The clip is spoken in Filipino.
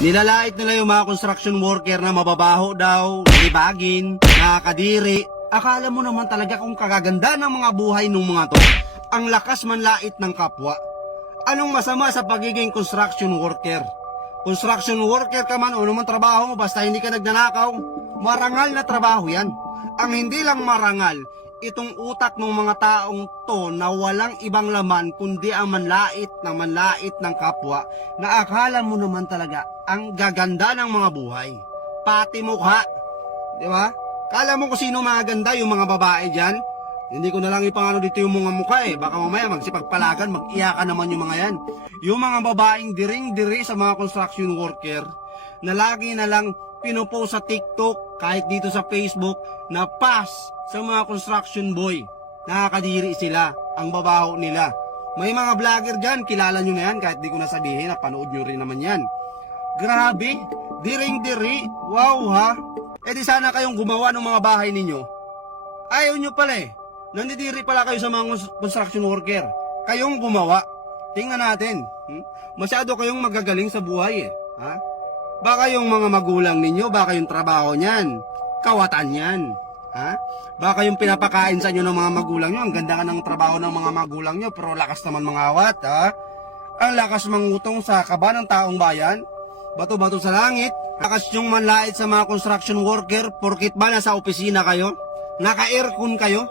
Nilalait nila yung mga construction worker na mababaho daw, libagin, nakakadiri. Akala mo naman talaga kung kagaganda ng mga buhay ng mga to. Ang lakas manlait ng kapwa. Anong masama sa pagiging construction worker? Construction worker ka man o naman trabaho mo basta hindi ka nagnanakaw, marangal na trabaho yan. Ang hindi lang marangal, itong utak ng mga taong to na walang ibang laman kundi ang manlait ng kapwa na akala mo naman talaga ang gaganda ng mga buhay. Pati mukha, di ba? Kala mo kung sino maganda yung mga babae dyan? Hindi ko na lang ipangano dito yung mga mukha eh. Baka mamaya magsipagpalagan, mag-iyakan naman yung mga yan. Yung mga babaeng diring-diri sa mga construction worker na lagi na lang pinopost sa TikTok, kahit dito sa Facebook, na pass sa mga construction boy. Nakakadiri sila, ang babaho nila. May mga vlogger dyan, kilala nyo na yan, kahit di ko nasabihin, napanood nyo rin naman yan. Grabe, diring-diri, wow ha. Eh di sana kayong gumawa ng mga bahay ninyo. Ayaw nyo pala eh. Nandidiri pala kayo sa mga construction worker. Kayong gumawa. Tingnan natin. Masyado kayong magagaling sa buhay eh. Ha? Baka yung mga magulang ninyo, baka yung trabaho niyan, kawatan yan. Ha? Baka yung pinapakain sa inyo ng mga magulang nyo, ang ganda ng trabaho ng mga magulang nyo, pero lakas naman mangawat. Ha? Ang lakas mangutong sa kaba ng taong bayan. Bato-bato sa langit. Lakas yung manlait sa mga construction worker, porkit ba nasa opisina kayo? Naka-aircon kayo?